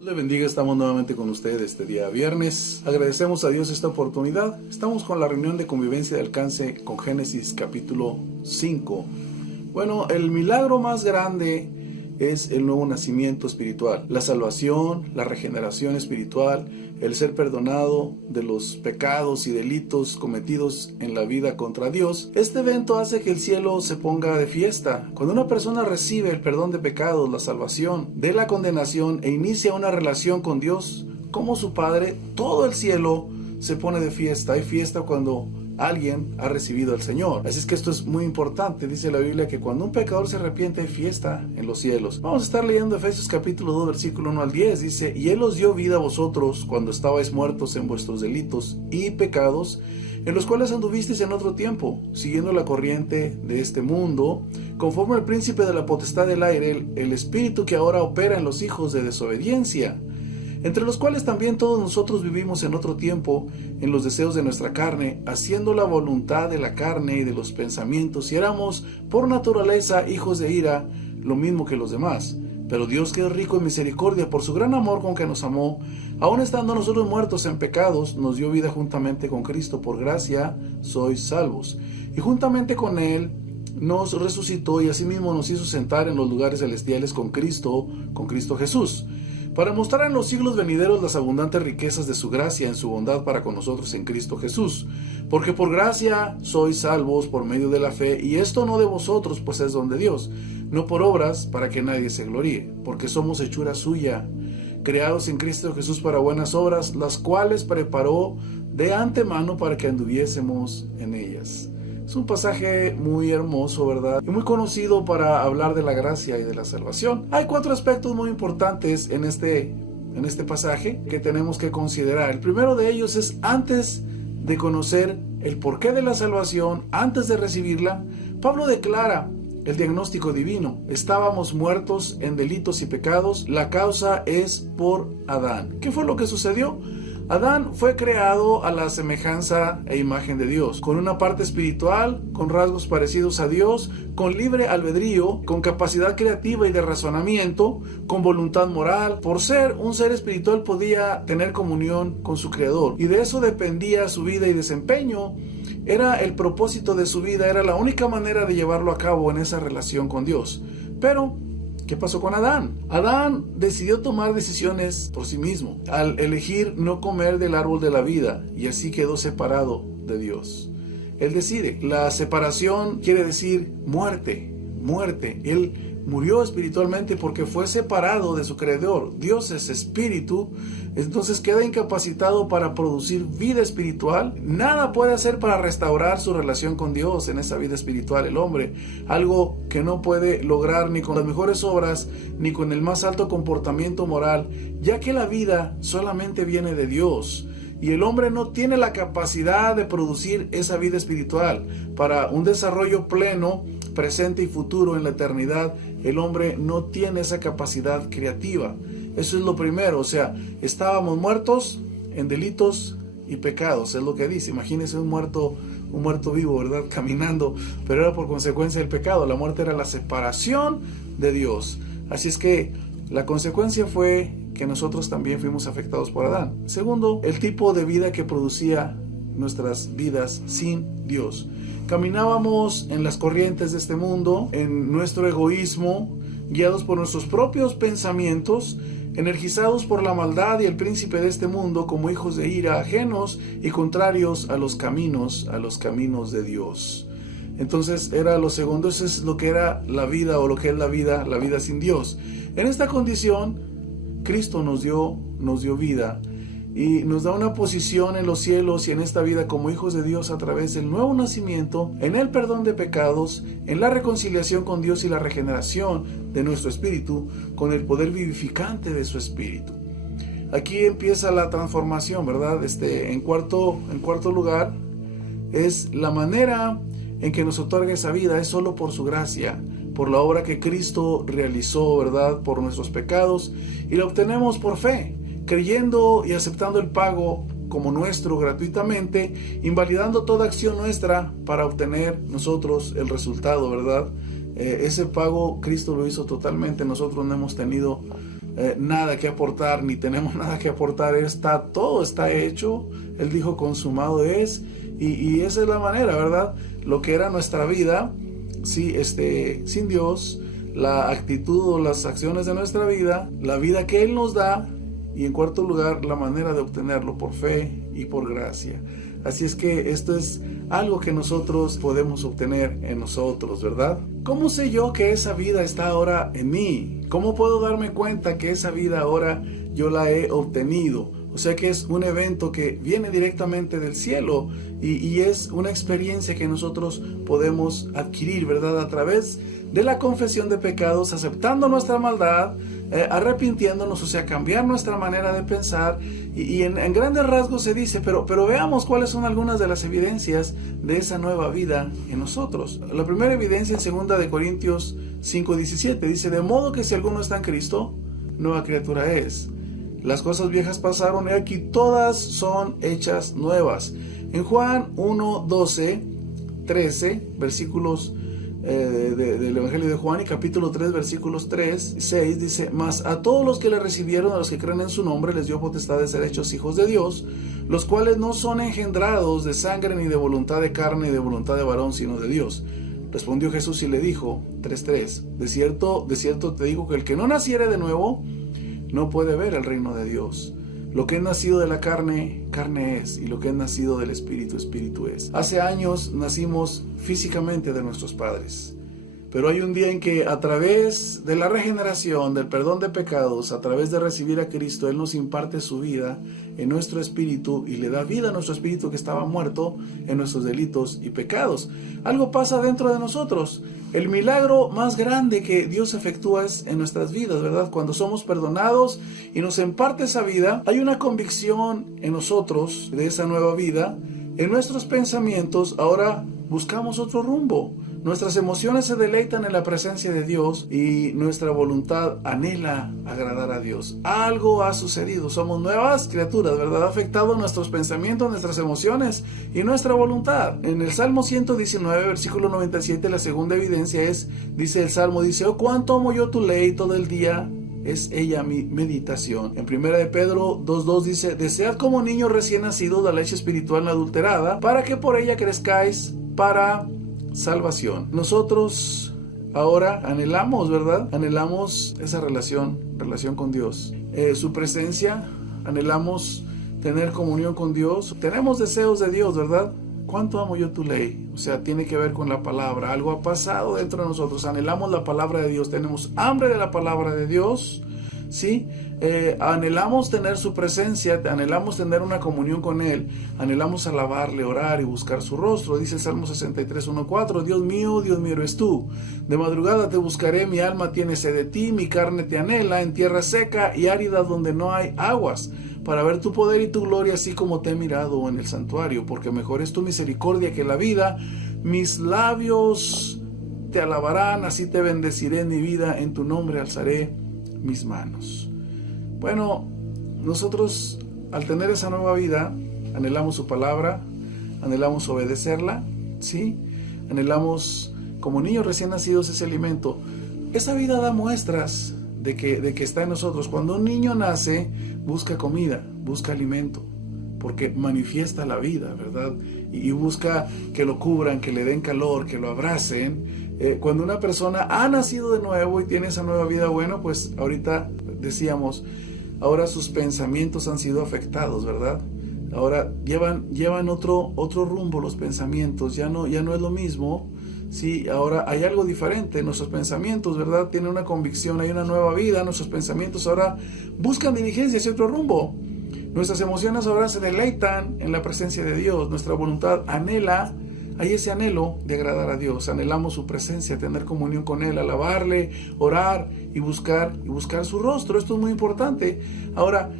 Le bendiga, estamos nuevamente con usted este día viernes. Agradecemos a Dios esta oportunidad. Estamos con la reunión de convivencia de alcance con Génesis capítulo 5. Bueno, el milagro más grande es el nuevo nacimiento espiritual, la salvación, la regeneración espiritual, el ser perdonado de los pecados y delitos cometidos en la vida contra Dios. Este evento hace que el cielo se ponga de fiesta. Cuando una persona recibe el perdón de pecados, la salvación de la condenación e inicia una relación con Dios como su Padre, todo el cielo se pone de fiesta. Hay fiesta cuando alguien ha recibido al Señor. Así es que esto es muy importante. Dice la Biblia que cuando un pecador se arrepiente hay fiesta en los cielos. Vamos a estar leyendo Efesios capítulo 2 versículo 1 al 10. Dice: y Él os dio vida a vosotros cuando estabais muertos en vuestros delitos y pecados, en los cuales anduvisteis en otro tiempo, siguiendo la corriente de este mundo, conforme al príncipe de la potestad del aire, el espíritu que ahora opera en los hijos de desobediencia, entre los cuales también todos nosotros vivimos en otro tiempo en los deseos de nuestra carne, haciendo la voluntad de la carne y de los pensamientos, y éramos por naturaleza hijos de ira, lo mismo que los demás. Pero Dios, que es rico en misericordia, por su gran amor con que nos amó, aun estando nosotros muertos en pecados, nos dio vida juntamente con Cristo. Por gracia sois salvos. Y juntamente con Él nos resucitó y asimismo nos hizo sentar en los lugares celestiales con Cristo Jesús, para mostrar en los siglos venideros las abundantes riquezas de su gracia en su bondad para con nosotros en Cristo Jesús. Porque por gracia sois salvos por medio de la fe, y esto no de vosotros, pues es don de Dios, no por obras, para que nadie se gloríe, porque somos hechura suya, creados en Cristo Jesús para buenas obras, las cuales preparó de antemano para que anduviésemos en ellas. Es un pasaje muy hermoso, ¿verdad? Y muy conocido para hablar de la gracia y de la salvación. Hay 4 aspectos muy importantes en este pasaje que tenemos que considerar. El primero de ellos es, antes de conocer el porqué de la salvación, antes de recibirla, Pablo declara el diagnóstico divino. Estábamos muertos en delitos y pecados. La causa es por Adán. ¿Qué fue lo que sucedió? Adán fue creado a la semejanza e imagen de Dios, con una parte espiritual, con rasgos parecidos a Dios, con libre albedrío, con capacidad creativa y de razonamiento, con voluntad moral. Por ser un ser espiritual podía tener comunión con su Creador, y de eso dependía su vida y desempeño. Era el propósito de su vida, era la única manera de llevarlo a cabo en esa relación con Dios. Pero ¿qué pasó con Adán? Adán decidió tomar decisiones por sí mismo, al elegir no comer del árbol de la vida, y así quedó separado de Dios. Él decide. La separación quiere decir muerte. Él murió espiritualmente porque fue separado de su Creador. Dios es espíritu, entonces queda incapacitado para producir vida espiritual. Nada puede hacer para restaurar su relación con Dios en esa vida espiritual el hombre. Algo que no puede lograr ni con las mejores obras, ni con el más alto comportamiento moral, ya que la vida solamente viene de Dios. Y el hombre no tiene la capacidad de producir esa vida espiritual. Para un desarrollo pleno, presente y futuro en la eternidad, el hombre no tiene esa capacidad creativa. Eso es lo primero. O sea, estábamos muertos en delitos y pecados, es lo que dice. Imagínese un muerto vivo, ¿verdad? Caminando, pero era por consecuencia del pecado. La muerte era la separación de Dios. Así es que la consecuencia fue que nosotros también fuimos afectados por Adán. Segundo, el tipo de vida que producía nuestras vidas sin Dios. Caminábamos en las corrientes de este mundo, en nuestro egoísmo, guiados por nuestros propios pensamientos, energizados por la maldad y el príncipe de este mundo, como hijos de ira, ajenos y contrarios a los caminos de Dios. Entonces era lo segundo. Eso es lo que era la vida, o lo que es la vida sin Dios. En esta condición, Cristo nos dio vida y nos da una posición en los cielos y en esta vida como hijos de Dios a través del nuevo nacimiento, en el perdón de pecados, en la reconciliación con Dios y la regeneración de nuestro espíritu con el poder vivificante de su espíritu. Aquí empieza la transformación, ¿verdad? En cuarto lugar, es la manera en que nos otorga esa vida, es solo por su gracia, por la obra que Cristo realizó, ¿verdad?, por nuestros pecados, y la obtenemos por fe, creyendo y aceptando el pago como nuestro gratuitamente, invalidando toda acción nuestra para obtener nosotros el resultado, ¿verdad? Ese pago Cristo lo hizo totalmente. Nosotros no hemos tenido nada que aportar, ni tenemos nada que aportar. Todo está hecho. Él dijo, consumado es. Y esa es la manera, ¿verdad? Lo que era nuestra vida, sí, sin Dios, la actitud o las acciones de nuestra vida, la vida que Él nos da, y en cuarto lugar, la manera de obtenerlo por fe y por gracia. Así es que esto es algo que nosotros podemos obtener en nosotros, ¿verdad? ¿Cómo sé yo que esa vida está ahora en mí? ¿Cómo puedo darme cuenta que esa vida ahora yo la he obtenido? O sea que es un evento que viene directamente del cielo y es una experiencia que nosotros podemos adquirir, ¿verdad? A través de la confesión de pecados, aceptando nuestra maldad, arrepintiéndonos, o sea, cambiar nuestra manera de pensar. Y en grandes rasgos se dice, pero veamos cuáles son algunas de las evidencias de esa nueva vida en nosotros. La primera evidencia en 2 de Corintios 5:17 dice, de modo que si alguno está en Cristo, nueva criatura es. Las cosas viejas pasaron y aquí todas son hechas nuevas. En Juan 1:12, 13, versículos del Evangelio de Juan, y capítulo 3, versículos 3 y 6, dice, mas a todos los que le recibieron, a los que creen en su nombre, les dio potestad de ser hechos hijos de Dios, los cuales no son engendrados de sangre, ni de voluntad de carne, ni de voluntad de varón, sino de Dios. Respondió Jesús y le dijo, 3:3, de cierto te digo que el que no naciere de nuevo, no puede ver el reino de Dios. Lo que es nacido de la carne, carne es, y lo que es nacido del Espíritu, Espíritu es. Hace años nacimos físicamente de nuestros padres, pero hay un día en que a través de la regeneración, del perdón de pecados, a través de recibir a Cristo, Él nos imparte su vida en nuestro espíritu y le da vida a nuestro espíritu que estaba muerto en nuestros delitos y pecados. Algo pasa dentro de nosotros. El milagro más grande que Dios efectúa es en nuestras vidas, ¿verdad? Cuando somos perdonados y nos imparte esa vida, hay una convicción en nosotros de esa nueva vida. En nuestros pensamientos ahora buscamos otro rumbo. Nuestras emociones se deleitan en la presencia de Dios y nuestra voluntad anhela agradar a Dios. Algo ha sucedido, somos nuevas criaturas, ¿verdad? Ha afectado nuestros pensamientos, nuestras emociones y nuestra voluntad. En el Salmo 119, versículo 97, la segunda evidencia dice el Salmo, dice, oh, cuánto amo yo tu ley, todo el día es ella mi meditación. En 1 de Pedro 2:2 dice, desead como niños recién nacidos la leche espiritual no adulterada, para que por ella crezcáis para salvación. Nosotros ahora anhelamos, ¿verdad? Anhelamos esa relación con Dios. Su presencia, anhelamos tener comunión con Dios. Tenemos deseos de Dios, ¿verdad? ¿Cuánto amo yo tu ley? O sea, tiene que ver con la palabra. Algo ha pasado dentro de nosotros. Anhelamos la palabra de Dios. Tenemos hambre de la palabra de Dios. ¿Sí? Anhelamos tener su presencia, anhelamos tener una comunión con Él, anhelamos alabarle, orar y buscar su rostro. Dice el Salmo 63:1-4, Dios mío eres tú. De madrugada te buscaré, mi alma tiene sed de ti, mi carne te anhela en tierra seca y árida donde no hay aguas, para ver tu poder y tu gloria, así como te he mirado en el santuario, porque mejor es tu misericordia que la vida. Mis labios te alabarán, así te bendeciré en mi vida, en tu nombre alzaré mis manos. Bueno, nosotros al tener esa nueva vida, anhelamos su palabra, anhelamos obedecerla, ¿sí? Anhelamos, como niños recién nacidos, ese alimento. Esa vida da muestras de que está en nosotros. Cuando un niño nace, busca comida, busca alimento, porque manifiesta la vida, ¿verdad? Y busca que lo cubran, que le den calor, que lo abracen. Cuando una persona ha nacido de nuevo y tiene esa nueva vida, bueno, pues ahorita decíamos, ahora sus pensamientos han sido afectados, ¿verdad? Ahora llevan otro rumbo los pensamientos, ya no es lo mismo, ¿sí? Ahora hay algo diferente en nuestros pensamientos, ¿verdad? Tiene una convicción, hay una nueva vida, nuestros pensamientos ahora buscan diligencia hacia otro rumbo. Nuestras emociones ahora se deleitan en la presencia de Dios, nuestra voluntad anhela. Hay ese anhelo de agradar a Dios, anhelamos su presencia, tener comunión con Él, alabarle, orar y buscar su rostro. Esto es muy importante. Ahora,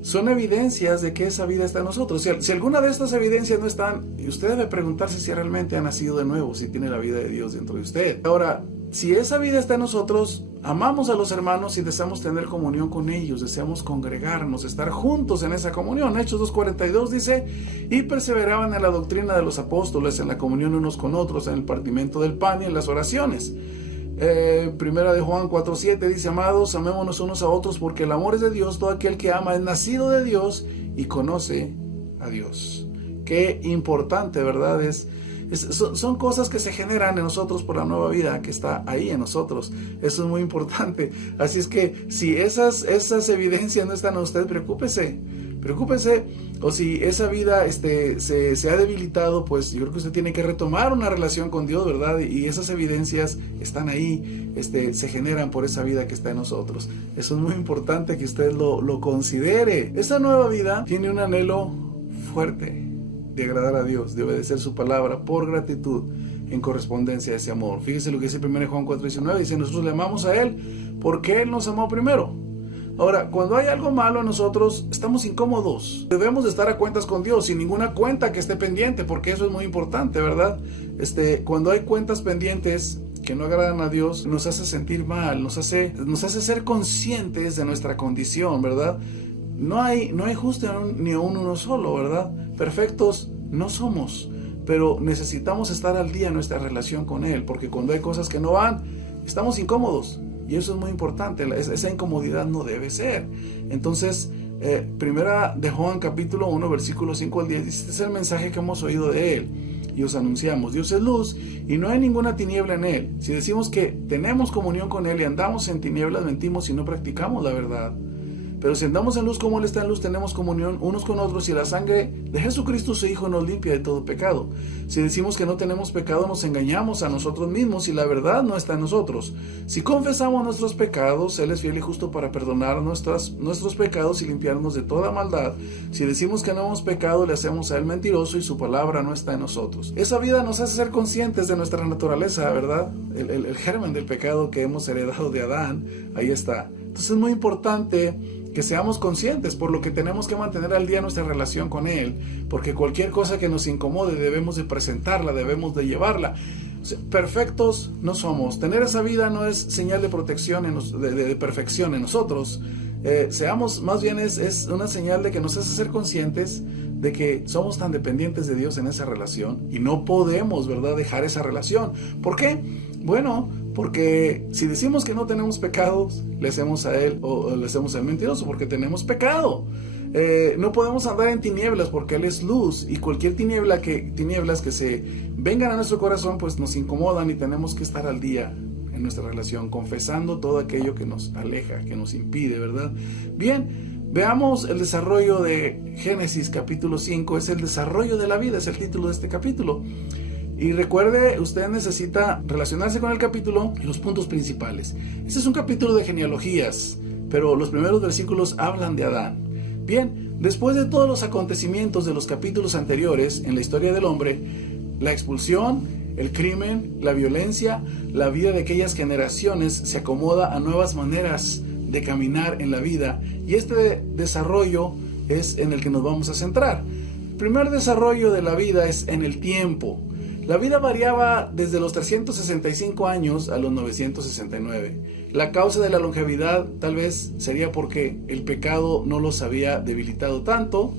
son evidencias de que esa vida está en nosotros. Si alguna de estas evidencias no están, usted debe preguntarse si realmente ha nacido de nuevo, si tiene la vida de Dios dentro de usted. Ahora, si esa vida está en nosotros, amamos a los hermanos y deseamos tener comunión con ellos, deseamos congregarnos, estar juntos en esa comunión. Hechos 2:42 dice, y perseveraban en la doctrina de los apóstoles, en la comunión unos con otros, en el partimiento del pan y en las oraciones. Primera de Juan 4:7 dice: amados, amémonos unos a otros, porque el amor es de Dios. Todo aquel que ama es nacido de Dios y conoce a Dios. Qué importante, ¿verdad? Son cosas que se generan en nosotros por la nueva vida que está ahí en nosotros. Eso es muy importante. Así es que si esas evidencias no están en usted, preocúpese. O si esa vida se ha debilitado, pues yo creo que usted tiene que retomar una relación con Dios, ¿verdad? Y esas evidencias están ahí, se generan por esa vida que está en nosotros. Eso es muy importante que usted lo considere. Esa nueva vida tiene un anhelo fuerte de agradar a Dios, de obedecer su palabra por gratitud en correspondencia a ese amor. Fíjese lo que dice 1 Juan 4:19, dice: nosotros le amamos a Él porque Él nos amó primero. Ahora, cuando hay algo malo en nosotros, estamos incómodos. Debemos de estar a cuentas con Dios, sin ninguna cuenta que esté pendiente, porque eso es muy importante, ¿verdad? Cuando hay cuentas pendientes que no agradan a Dios, nos hace sentir mal, nos hace ser conscientes de nuestra condición, ¿verdad? No hay justo ni aún uno solo, ¿verdad? Perfectos no somos, pero necesitamos estar al día en nuestra relación con Él, porque cuando hay cosas que no van, estamos incómodos. Y eso es muy importante, esa incomodidad no debe ser. Entonces, Primera de Juan capítulo 1, versículo 5 al 10, dice: este es el mensaje que hemos oído de Él y os anunciamos. Dios es luz y no hay ninguna tiniebla en Él. Si decimos que tenemos comunión con Él y andamos en tinieblas, mentimos y no practicamos la verdad. Pero si andamos en luz como Él está en luz, tenemos comunión unos con otros, y la sangre de Jesucristo su Hijo nos limpia de todo pecado. Si decimos que no tenemos pecado, nos engañamos a nosotros mismos y la verdad no está en nosotros. Si confesamos nuestros pecados, Él es fiel y justo para perdonar nuestros pecados y limpiarnos de toda maldad. Si decimos que no hemos pecado, le hacemos a Él mentiroso y su palabra no está en nosotros. Esa vida nos hace ser conscientes de nuestra naturaleza, ¿verdad? El germen del pecado que hemos heredado de Adán, ahí está. Entonces es muy importante que seamos conscientes, por lo que tenemos que mantener al día nuestra relación con Él, porque cualquier cosa que nos incomode debemos de presentarla, debemos de llevarla. O sea, perfectos no somos. Tener esa vida no es señal de protección, de perfección en nosotros. Seamos, más bien es una señal de que nos hace ser conscientes de que somos tan dependientes de Dios en esa relación y no podemos, ¿verdad?, dejar esa relación. ¿Por qué? Bueno, porque si decimos que no tenemos pecados, le hacemos a Él o le hacemos a Él mentiroso, porque tenemos pecado. No podemos andar en tinieblas porque Él es luz, y cualquier tinieblas que se vengan a nuestro corazón pues nos incomodan, y tenemos que estar al día en nuestra relación, confesando todo aquello que nos aleja, que nos impide, ¿verdad? Bien, veamos el desarrollo de Génesis capítulo 5, es el desarrollo de la vida, es el título de este capítulo. Y recuerde, usted necesita relacionarse con el capítulo y los puntos principales. Este es un capítulo de genealogías, pero los primeros versículos hablan de Adán. Bien, después de todos los acontecimientos de los capítulos anteriores en la historia del hombre, la expulsión, el crimen, la violencia, la vida de aquellas generaciones se acomoda a nuevas maneras de caminar en la vida, y este desarrollo es en el que nos vamos a centrar. El primer desarrollo de la vida es en el tiempo. La vida variaba desde los 365 años a los 969. La causa de la longevidad tal vez sería porque el pecado no los había debilitado tanto,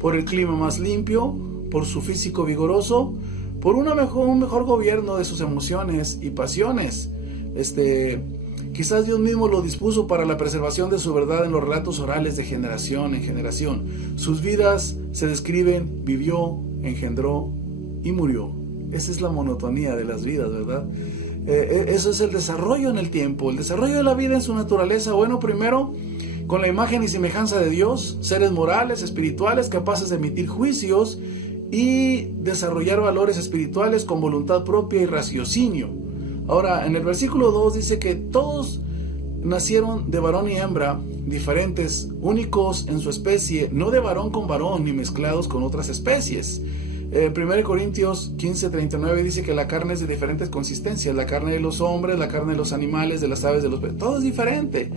por el clima más limpio, por su físico vigoroso, por un mejor gobierno de sus emociones y pasiones. Quizás Dios mismo lo dispuso para la preservación de su verdad en los relatos orales de generación en generación. Sus vidas se describen: vivió, engendró y murió. Esa es la monotonía de las vidas, ¿verdad? Eso es el desarrollo en el tiempo. El desarrollo de la vida en su naturaleza. Bueno, primero, con la imagen y semejanza de Dios, seres morales, espirituales, capaces de emitir juicios y desarrollar valores espirituales con voluntad propia y raciocinio. Ahora, en el versículo 2 dice que todos nacieron de varón y hembra, diferentes, únicos en su especie, no de varón con varón ni mezclados con otras especies. 1 Corintios 15:39 dice que la carne es de diferentes consistencias: la carne de los hombres, la carne de los animales, de las aves, de los peces, todo es diferente.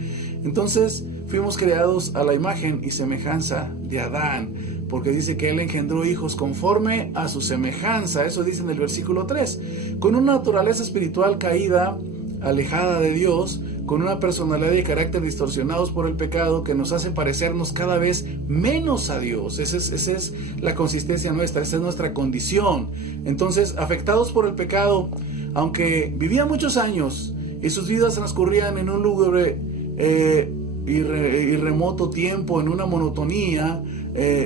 Entonces fuimos creados a la imagen y semejanza de Adán, porque dice que él engendró hijos conforme a su semejanza. Eso dice en el versículo 3, con una naturaleza espiritual caída, alejada de Dios, con una personalidad y carácter distorsionados por el pecado, que nos hace parecernos cada vez menos a Dios. Esa es la consistencia nuestra, esa es nuestra condición. Entonces, afectados por el pecado, aunque vivía muchos años y sus vidas transcurrían en un lúgubre y remoto tiempo, en una monotonía,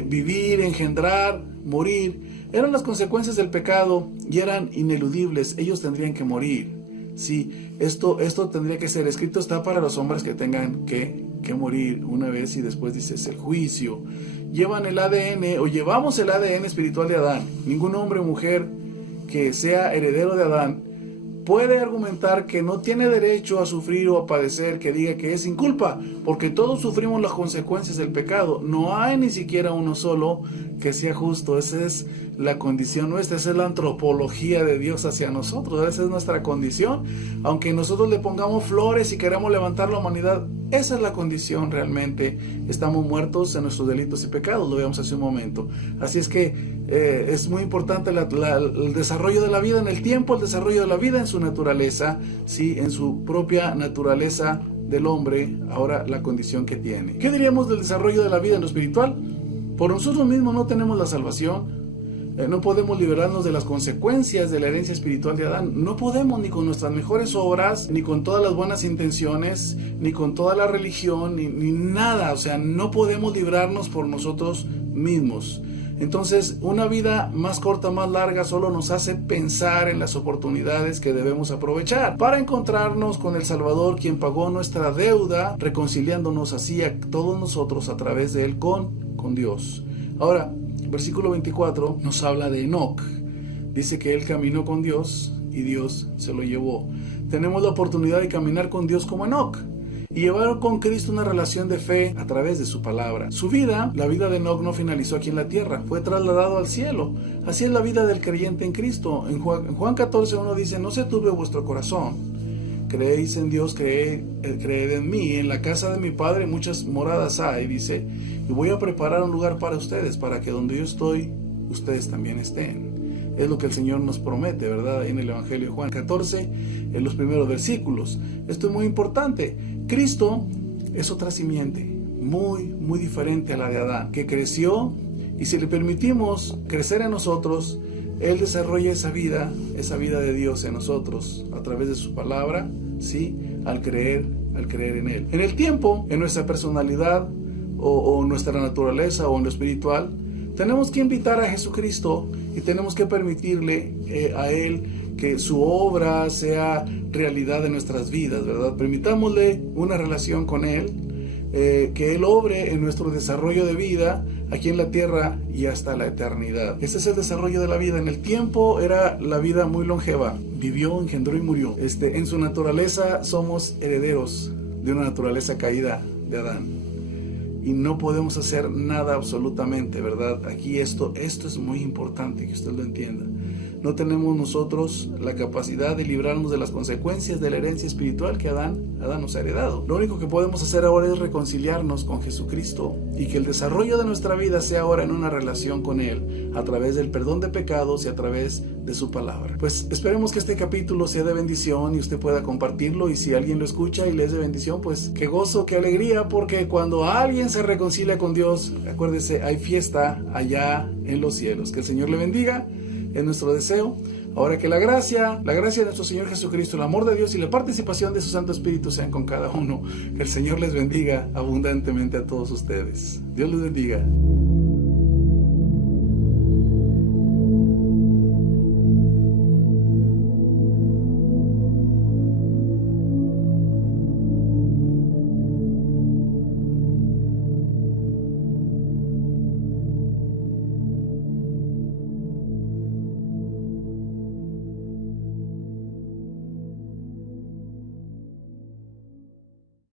vivir, engendrar, morir. Eran las consecuencias del pecado y eran ineludibles. Ellos tendrían que morir. Sí, esto tendría que ser escrito, está para los hombres que tengan que morir una vez, y después dice es el juicio. Llevan el ADN, o llevamos el ADN espiritual de Adán. Ningún hombre o mujer que sea heredero de Adán puede argumentar que no tiene derecho a sufrir o a padecer, que diga que es sin culpa, porque todos sufrimos las consecuencias del pecado. No hay ni siquiera uno solo que sea justo. Esa es la condición nuestra, esa es la antropología de Dios hacia nosotros, esa es nuestra condición. Aunque nosotros le pongamos flores y queramos levantar la humanidad, esa es la condición realmente. Estamos muertos en nuestros delitos y pecados, lo veíamos hace un momento. Así es que es muy importante el desarrollo de la vida en el tiempo, el desarrollo de la vida en su naturaleza, ¿sí? En su propia naturaleza del hombre, ahora la condición que tiene. ¿Qué diríamos del desarrollo de la vida en lo espiritual? Por nosotros mismos no tenemos la salvación. No podemos liberarnos de las consecuencias de la herencia espiritual de Adán. No podemos, ni con nuestras mejores obras, ni con todas las buenas intenciones, ni con toda la religión, ni nada. O sea, no podemos librarnos por nosotros mismos. Entonces, una vida más corta, más larga, solo nos hace pensar en las oportunidades que debemos aprovechar para encontrarnos con el Salvador, quien pagó nuestra deuda, reconciliándonos así a todos nosotros a través de Él con Dios. Ahora, versículo 24 nos habla de Enoc. Dice que él caminó con Dios y Dios se lo llevó. Tenemos la oportunidad de caminar con Dios como Enoc y llevar con Cristo una relación de fe a través de su palabra. Su vida, la vida de Enoc, no finalizó aquí en la tierra, fue trasladado al cielo. Así es la vida del creyente en Cristo. En Juan 14:1 dice: no se turbe vuestro corazón, creéis en Dios, creed en mí. En la casa de mi Padre muchas moradas hay, dice, y voy a preparar un lugar para ustedes, para que donde yo estoy, ustedes también estén. Es lo que el Señor nos promete, ¿verdad? En el Evangelio de Juan 14, en los primeros versículos. Esto es muy importante. Cristo es otra simiente, muy diferente a la de Adán, que creció, y si le permitimos crecer en nosotros, Él desarrolla esa vida de Dios en nosotros, a través de su palabra, ¿sí? Al creer en Él. En el tiempo, en nuestra personalidad, o nuestra naturaleza, o en lo espiritual, tenemos que invitar a Jesucristo y tenemos que permitirle a Él que su obra sea realidad en nuestras vidas, ¿verdad? Permitámosle una relación con Él, que Él obre en nuestro desarrollo de vida aquí en la tierra y hasta la eternidad. Ese es el desarrollo de la vida. En el tiempo era la vida muy longeva, vivió, engendró y murió. En su naturaleza somos herederos de una naturaleza caída de Adán. Y no podemos hacer nada absolutamente, ¿verdad? Aquí esto es muy importante que usted lo entienda. No tenemos nosotros la capacidad de librarnos de las consecuencias de la herencia espiritual que Adán nos ha heredado. Lo único que podemos hacer ahora es reconciliarnos con Jesucristo y que el desarrollo de nuestra vida sea ahora en una relación con Él, a través del perdón de pecados y a través de su palabra. Pues esperemos que este capítulo sea de bendición y usted pueda compartirlo, y si alguien lo escucha y le es de bendición, pues qué gozo, qué alegría, porque cuando alguien se reconcilia con Dios, acuérdese, hay fiesta allá en los cielos. Que el Señor le bendiga. Es nuestro deseo. Ahora que la gracia de nuestro Señor Jesucristo, el amor de Dios y la participación de su Santo Espíritu sean con cada uno. Que el Señor les bendiga abundantemente a todos ustedes. Dios les bendiga.